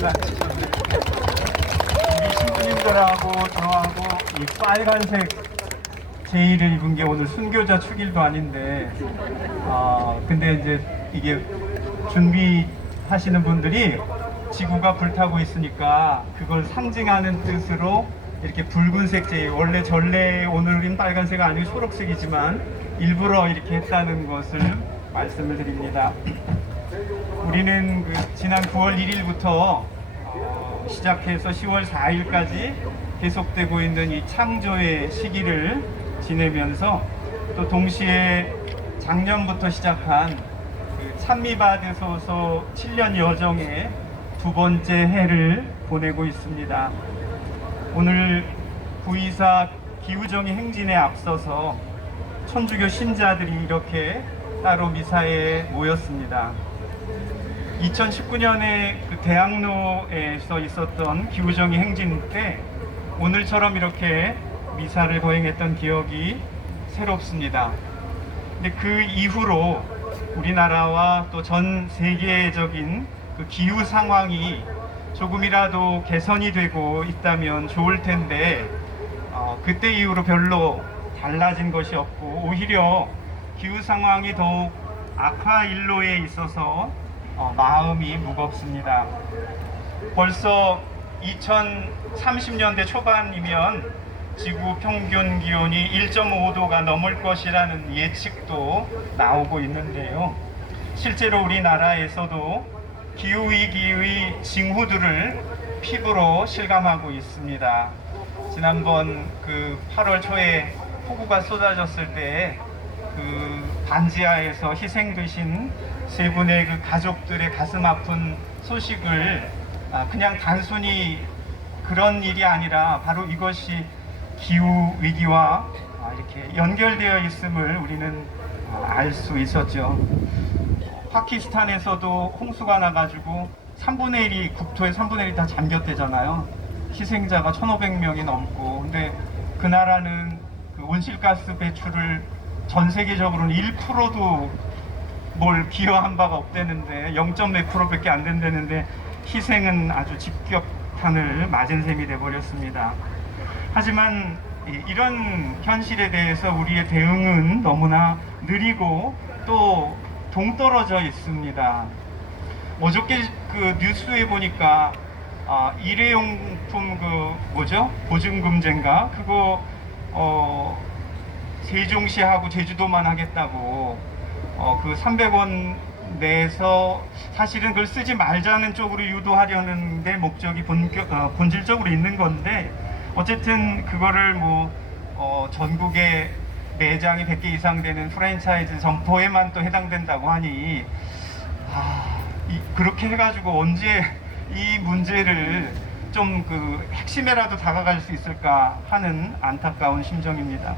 우리 신부님들하고 저하고 이 빨간색 제의를 입은 게 오늘 순교자 축일도 아닌데, 근데 이제 이게 준비하시는 분들이 지구가 불타고 있으니까 그걸 상징하는 뜻으로 이렇게 붉은색 제의, 원래 전래 오늘은 빨간색이 아니고 초록색이지만 일부러 이렇게 했다는 것을 말씀을 드립니다. 우리는 지난 9월 1일부터 시작해서 10월 4일까지 계속되고 있는 이 창조의 시기를 지내면서 또 동시에 작년부터 시작한 찬미받으소서 7년 여정의 두 번째 해를 보내고 있습니다. 오늘 부의사 기우정의 행진에 앞서서 천주교 신자들이 이렇게 따로 미사에 모였습니다. 2019년에 대학로에서 있었던 기우정의 행진 때 오늘처럼 이렇게 미사를 거행했던 기억이 새롭습니다. 근데 그 이후로 우리나라와 또 전 세계적인 기후 상황이 조금이라도 개선이 되고 있다면 좋을 텐데 그때 이후로 별로 달라진 것이 없고 오히려 기후 상황이 더욱 악화 일로에 있어서 마음이 무겁습니다. 벌써 2030년대 초반이면 지구 평균 기온이 1.5도가 넘을 것이라는 예측도 나오고 있는데요. 실제로 우리나라에서도 기후위기의 징후들을 피부로 실감하고 있습니다. 지난번 8월 초에 폭우가 쏟아졌을 때 반지하에서 희생되신 세 분의 가족들의 가슴 아픈 소식을 그냥 단순히 그런 일이 아니라 바로 이것이 기후 위기와 이렇게 연결되어 있음을 우리는 알 수 있었죠. 파키스탄에서도 홍수가 나가지고 3분의 1이 국토의 3분의 1이 다 잠겼대잖아요. 희생자가 1,500명이 넘고, 근데 그 나라는 온실가스 배출을 전 세계적으로는 1%도 뭘 기여한 바가 없대는데 0.몇 프로밖에 안 된다는데 희생은 아주 직격탄을 맞은 셈이 돼버렸습니다. 하지만 이런 현실에 대해서 우리의 대응은 너무나 느리고 또 동떨어져 있습니다. 어저께 뉴스에 보니까 일회용품 보증금제인가 그거 세종시하고 제주도만 하겠다고 300원 내서 사실은 그걸 쓰지 말자는 쪽으로 유도하려는 데 목적이 본질적으로 있는 건데 어쨌든 그거를 전국에 매장이 100개 이상 되는 프랜차이즈 점포에만 또 해당된다고 하니 그렇게 해가지고 언제 이 문제를 좀 핵심에라도 다가갈 수 있을까 하는 안타까운 심정입니다.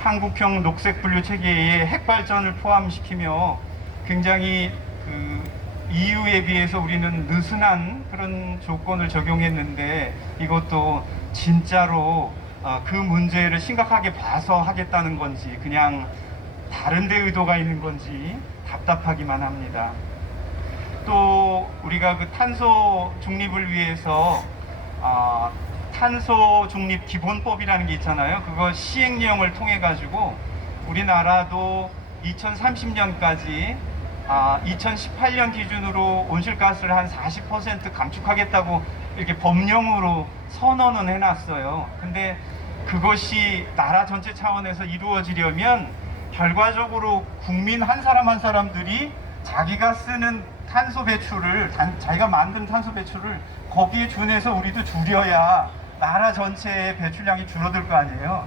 한국형 녹색분류 체계에 핵발전을 포함시키며 굉장히 EU에 비해서 우리는 느슨한 그런 조건을 적용했는데 이것도 진짜로 그 문제를 심각하게 봐서 하겠다는 건지 그냥 다른 데 의도가 있는 건지 답답하기만 합니다. 또 우리가 탄소 중립을 위해서 탄소 중립 기본법이라는 게 있잖아요. 그거 시행령을 통해 가지고 우리나라도 2030년까지 2018년 기준으로 온실가스를 한 40% 감축하겠다고 이렇게 법령으로 선언은 해놨어요. 근데 그것이 나라 전체 차원에서 이루어지려면 결과적으로 국민 한 사람 한 사람들이 자기가 쓰는 탄소 배출을 자기가 만든 탄소 배출을 거기에 준해서 우리도 줄여야 나라 전체의 배출량이 줄어들 거 아니에요.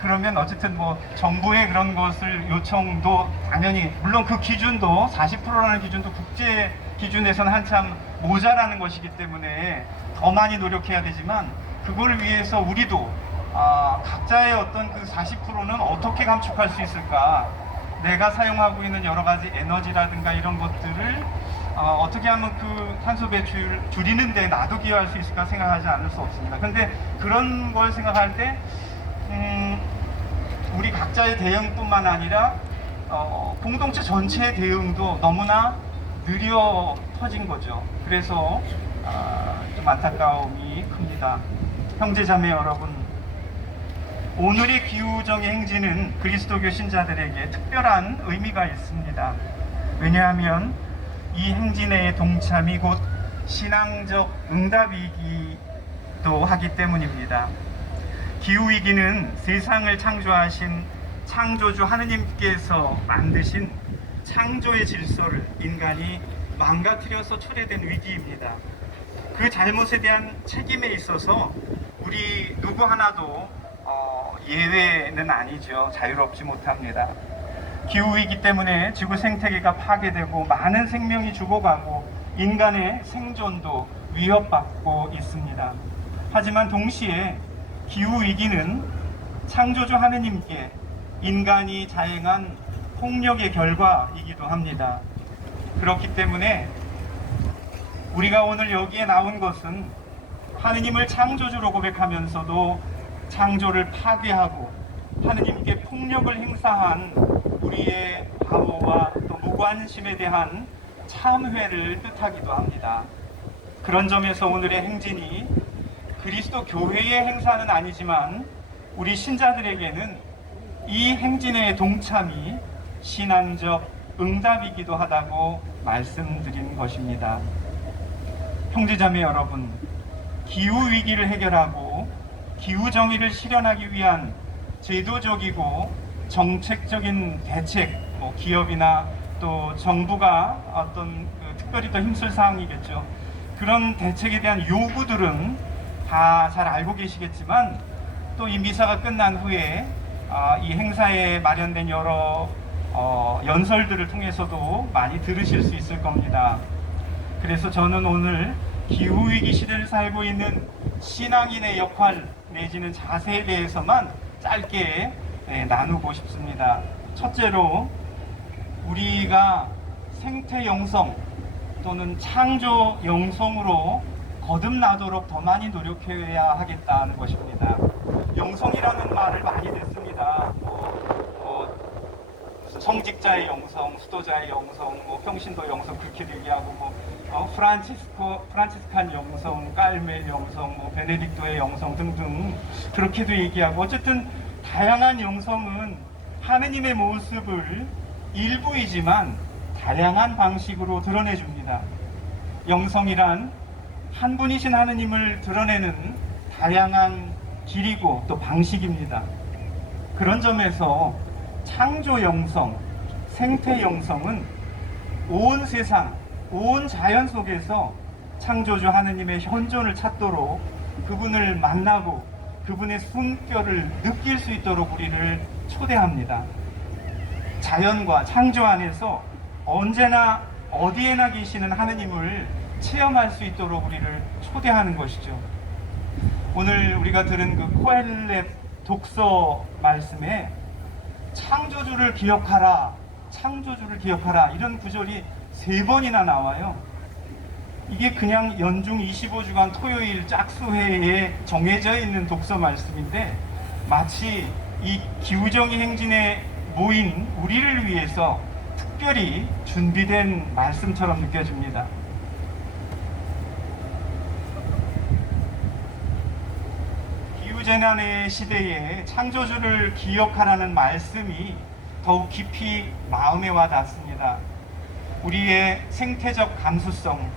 그러면 어쨌든 정부의 그런 것을 요청도 당연히 물론 그 기준도 40%라는 기준도 국제 기준에서는 한참 모자라는 것이기 때문에 더 많이 노력해야 되지만 그걸 위해서 우리도 각자의 어떤 40%는 어떻게 감축할 수 있을까? 내가 사용하고 있는 여러 가지 에너지라든가 이런 것들을 어떻게 하면 탄소 배출 줄이는데 나도 기여할 수 있을까 생각하지 않을 수 없습니다. 근데 그런 걸 생각할 때 우리 각자의 대응뿐만 아니라 공동체 전체의 대응도 너무나 느려 터진 거죠. 그래서 좀 안타까움이 큽니다. 형제자매 여러분, 오늘의 기후정의 행진은 그리스도교 신자들에게 특별한 의미가 있습니다. 왜냐하면 이 행진의 동참이 곧 신앙적 응답이기도 하기 때문입니다. 기후위기는 세상을 창조하신 창조주 하느님께서 만드신 창조의 질서를 인간이 망가뜨려서 초래된 위기입니다. 그 잘못에 대한 책임에 있어서 우리 누구 하나도 예외는 아니죠. 자유롭지 못합니다. 기후위기 때문에 지구 생태계가 파괴되고 많은 생명이 죽어가고 인간의 생존도 위협받고 있습니다. 하지만 동시에 기후위기는 창조주 하느님께 인간이 자행한 폭력의 결과이기도 합니다. 그렇기 때문에 우리가 오늘 여기에 나온 것은 하느님을 창조주로 고백하면서도 창조를 파괴하고 하느님께 폭력을 행사한 우리의 바보와 또 무관심에 대한 참회를 뜻하기도 합니다. 그런 점에서 오늘의 행진이 그리스도 교회의 행사는 아니지만 우리 신자들에게는 이 행진의 동참이 신앙적 응답이기도 하다고 말씀드린 것입니다. 형제자매 여러분, 기후위기를 해결하고 기후정의를 실현하기 위한 제도적이고 정책적인 대책, 기업이나 또 정부가 어떤 특별히 더 힘쓸 사항이겠죠. 그런 대책에 대한 요구들은 다 잘 알고 계시겠지만 또 이 미사가 끝난 후에 이 행사에 마련된 여러 연설들을 통해서도 많이 들으실 수 있을 겁니다. 그래서 저는 오늘 기후위기 시대를 살고 있는 신앙인의 역할 내지는 자세에 대해서만 짧게 나누고 싶습니다. 첫째로 우리가 생태 영성 또는 창조 영성으로 거듭나도록 더 많이 노력해야 하겠다는 것입니다. 영성이라는 말을 많이 듣습니다. 성직자의 영성, 수도자의 영성, 평신도 영성 그렇게 얘기하고 프란치스칸 영성, 깔멜 영성, 베네딕토의 영성 등등 그렇게도 얘기하고 어쨌든 다양한 영성은 하느님의 모습을 일부이지만 다양한 방식으로 드러내줍니다. 영성이란 한 분이신 하느님을 드러내는 다양한 길이고 또 방식입니다. 그런 점에서 창조 영성, 생태 영성은 온 세상, 온 자연 속에서 창조주 하느님의 현존을 찾도록 그분을 만나고 그분의 숨결을 느낄 수 있도록 우리를 초대합니다. 자연과 창조 안에서 언제나 어디에나 계시는 하느님을 체험할 수 있도록 우리를 초대하는 것이죠. 오늘 우리가 들은 그 코엘렛 독서 말씀에 창조주를 기억하라, 창조주를 기억하라 이런 구절이 3번이나 나와요. 이게 그냥 연중 25주간 토요일 짝수회에 정해져 있는 독서 말씀인데 마치 이 기후정의 행진에 모인 우리를 위해서 특별히 준비된 말씀처럼 느껴집니다. 기후재난의 시대에 창조주를 기억하라는 말씀이 더욱 깊이 마음에 와 닿습니다. 우리의 생태적 감수성,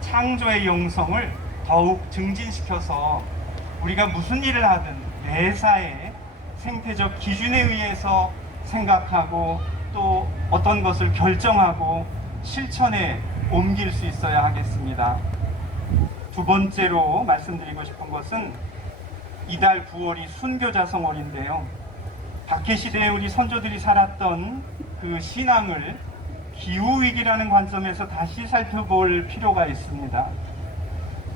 창조의 영성을 더욱 증진시켜서 우리가 무슨 일을 하든 매사에 생태적 기준에 의해서 생각하고 또 어떤 것을 결정하고 실천에 옮길 수 있어야 하겠습니다. 두 번째로 말씀드리고 싶은 것은 이달 9월이 순교자성월인데요. 박해시대에 우리 선조들이 살았던 그 신앙을 기후위기라는 관점에서 다시 살펴볼 필요가 있습니다.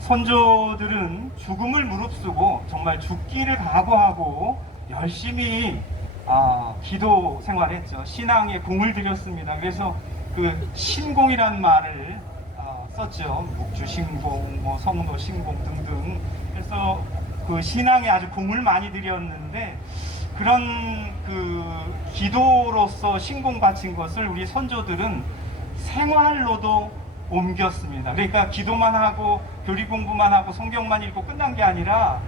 선조들은 죽음을 무릅쓰고 정말 죽기를 각오하고 열심히 기도 생활했죠. 신앙에 공을 들였습니다. 그래서 그 신공이라는 말을 썼죠. 묵주신공, 성도신공 등등. 그래서 그 신앙에 아주 공을 많이 들였는데 그런 그 기도로서 신공 바친 것을 우리 선조들은 생활로도 옮겼습니다. 그러니까 기도만 하고 교리 공부만 하고 성경만 읽고 끝난 게 아니라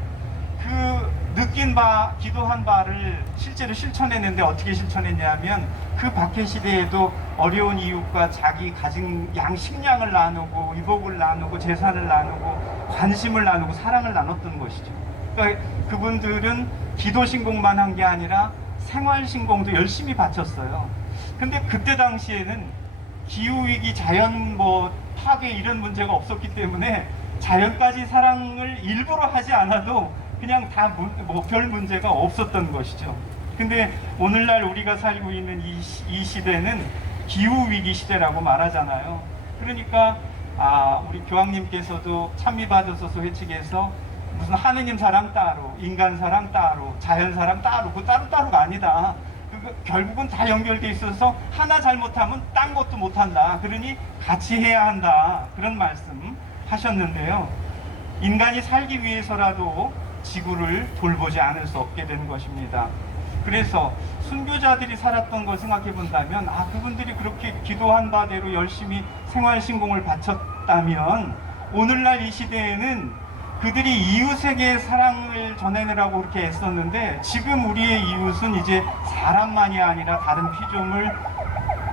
그 느낀 바, 기도한 바를 실제로 실천했는데 어떻게 실천했냐면 그 박해 시대에도 어려운 이웃과 자기 가진 식량을 나누고 의복을 나누고 재산을 나누고 관심을 나누고 사랑을 나눴던 것이죠. 그러니까 그분들은 기도 신공만 한 게 아니라 생활 신공도 열심히 바쳤어요. 근데 그때 당시에는 기후위기, 자연 파괴 이런 문제가 없었기 때문에 자연까지 사랑을 일부러 하지 않아도 그냥 다 별 문제가 없었던 것이죠. 근데 오늘날 우리가 살고 있는 이 시대는 기후위기 시대라고 말하잖아요. 그러니까 우리 교황님께서도 찬미받으소서 회칙에서 무슨 하느님 사랑 따로, 인간 사랑 따로, 자연 사랑 따로, 그 따로따로가 아니다. 결국은 다 연결돼 있어서 하나 잘못하면 딴 것도 못한다. 그러니 같이 해야 한다. 그런 말씀 하셨는데요. 인간이 살기 위해서라도 지구를 돌보지 않을 수 없게 된 것입니다. 그래서 순교자들이 살았던 걸 생각해 본다면 그분들이 그렇게 기도한 바대로 열심히 생활신공을 바쳤다면 오늘날 이 시대에는 그들이 이웃에게 사랑을 전해내라고 그렇게 애썼는데 지금 우리의 이웃은 이제 사람만이 아니라 다른 피조물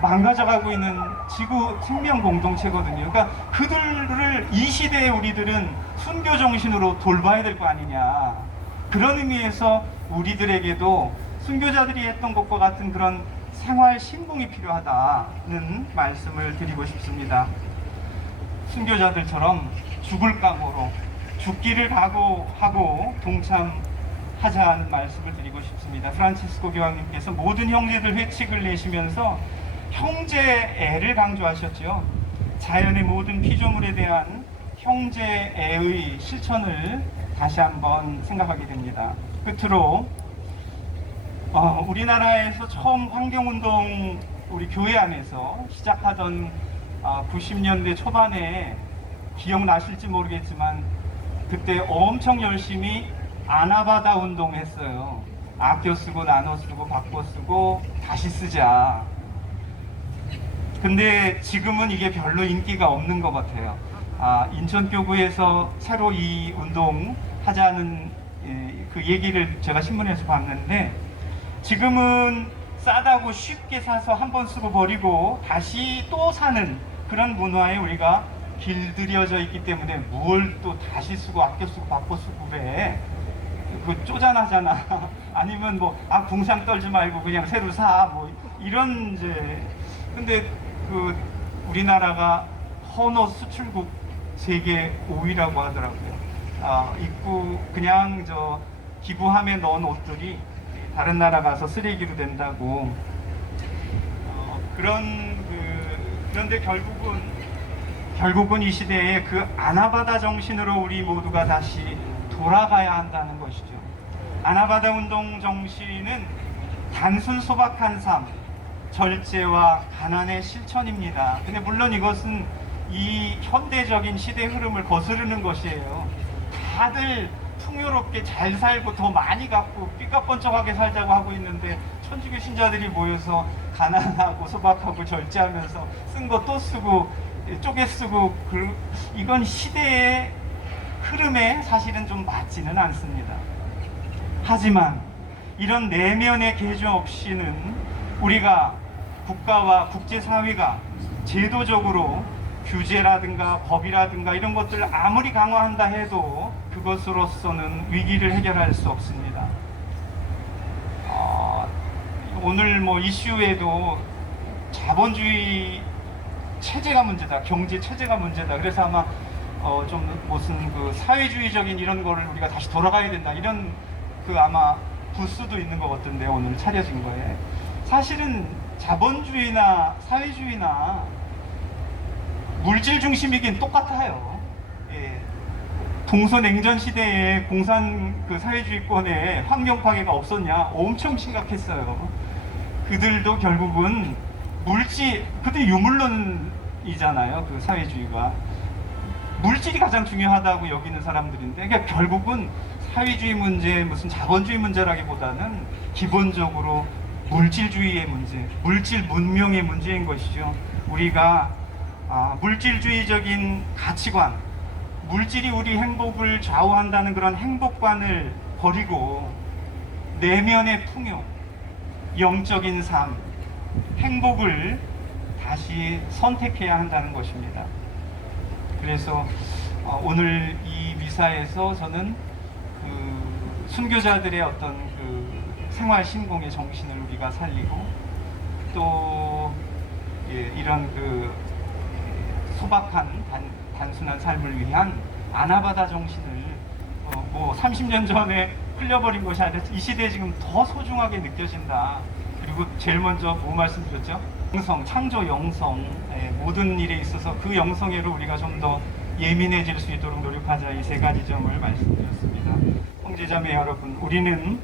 망가져가고 있는 지구 생명 공동체거든요. 그러니까 그들을 이 시대의 우리들은 순교 정신으로 돌봐야 될 거 아니냐. 그런 의미에서 우리들에게도 순교자들이 했던 것과 같은 그런 생활 신봉이 필요하다는 말씀을 드리고 싶습니다. 순교자들처럼 죽을 각오로 죽기를 각오하고 동참하자는 말씀을 드리고 싶습니다. 프란치스코 교황님께서 모든 형제들 회칙을 내시면서 형제애를 강조하셨죠. 자연의 모든 피조물에 대한 형제애의 실천을 다시 한번 생각하게 됩니다. 끝으로 우리나라에서 처음 환경운동 우리 교회 안에서 시작하던 90년대 초반에 기억나실지 모르겠지만 그때 엄청 열심히 아나바다 운동했어요. 아껴 쓰고 나눠 쓰고 바꿔 쓰고 다시 쓰자. 근데 지금은 이게 별로 인기가 없는 것 같아요. 인천교구에서 새로 이 운동 하자는 그 얘기를 제가 신문에서 봤는데 지금은 싸다고 쉽게 사서 한 번 쓰고 버리고 다시 또 사는 그런 문화에 우리가 길들여져 있기 때문에 뭘 또 다시 쓰고 아껴 쓰고 바꿔 쓰고 그래. 그 쪼잔하잖아. 아니면 궁상 떨지 말고 그냥 새로 사. 이런 이제. 근데 우리나라가 헌옷 수출국 세계 5위라고 하더라고요. 입고 그냥 기부함에 넣은 옷들이 다른 나라 가서 쓰레기로 된다고. 그런데 결국은 이 시대에 그 아나바다 정신으로 우리 모두가 다시 돌아가야 한다는 것이죠. 아나바다 운동 정신은 단순 소박한 삶, 절제와 가난의 실천입니다. 근데 물론 이것은 이 현대적인 시대 흐름을 거스르는 것이에요. 다들 풍요롭게 잘 살고 더 많이 갖고 삐까뻔쩍하게 살자고 하고 있는데 천주교 신자들이 모여서 가난하고 소박하고 절제하면서 쓴 거 또 쓰고 쪼개 쓰고 이건 시대의 흐름에 사실은 좀 맞지는 않습니다. 하지만 이런 내면의 개조 없이는 우리가 국가와 국제사회가 제도적으로 규제라든가 법이라든가 이런 것들을 아무리 강화한다 해도 그것으로서는 위기를 해결할 수 없습니다. 오늘 이슈에도 자본주의 체제가 문제다, 경제 체제가 문제다. 그래서 아마 좀 무슨 사회주의적인 이런 거를 우리가 다시 돌아가야 된다. 이런 아마 부스도 있는 것 같던데 오늘 차려진 거에. 사실은 자본주의나 사회주의나 물질 중심이긴 똑같아요. 예. 동서냉전 시대에 공산 사회주의권에 환경 파괴가 없었냐? 엄청 심각했어요. 그들도 결국은 그때 유물론이잖아요. 사회주의가 물질이 가장 중요하다고 여기는 사람들인데, 그러니까 결국은 사회주의 문제, 무슨 자본주의 문제라기보다는 기본적으로 물질주의의 문제, 물질 문명의 문제인 것이죠. 우리가 물질주의적인 가치관, 물질이 우리 행복을 좌우한다는 그런 행복관을 버리고 내면의 풍요, 영적인 삶, 행복을 다시 선택해야 한다는 것입니다. 그래서 오늘 이 미사에서 저는 그 순교자들의 어떤 그 생활 신공의 정신을 우리가 살리고 또 이런 그 소박한 단순한 삶을 위한 아나바다 정신을 뭐 30년 전에 흘려버린 것이 아니라 이 시대에 지금 더 소중하게 느껴진다. 그리고 제일 먼저 뭐 말씀드렸죠? 영성, 창조 영성, 모든 일에 있어서 그 영성에로 우리가 좀 더 예민해질 수 있도록 노력하자. 이 세 가지 점을 말씀드렸습니다. 형제자매 여러분, 우리는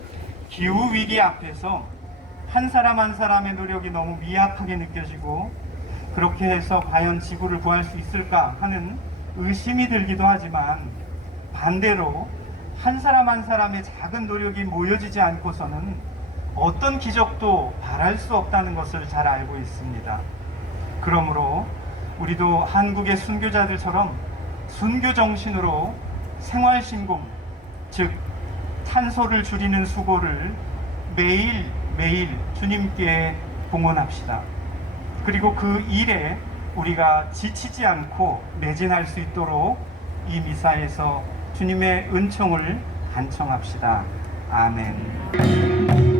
기후 위기 앞에서 한 사람 한 사람의 노력이 너무 미약하게 느껴지고 그렇게 해서 과연 지구를 구할 수 있을까 하는 의심이 들기도 하지만 반대로 한 사람 한 사람의 작은 노력이 모여지지 않고서는 어떤 기적도 바랄 수 없다는 것을 잘 알고 있습니다. 그러므로 우리도 한국의 순교자들처럼 순교 정신으로 생활신공, 즉 탄소를 줄이는 수고를 매일매일 주님께 봉헌합시다. 그리고 그 일에 우리가 지치지 않고 매진할 수 있도록 이 미사에서 주님의 은총을 간청합시다. 아멘.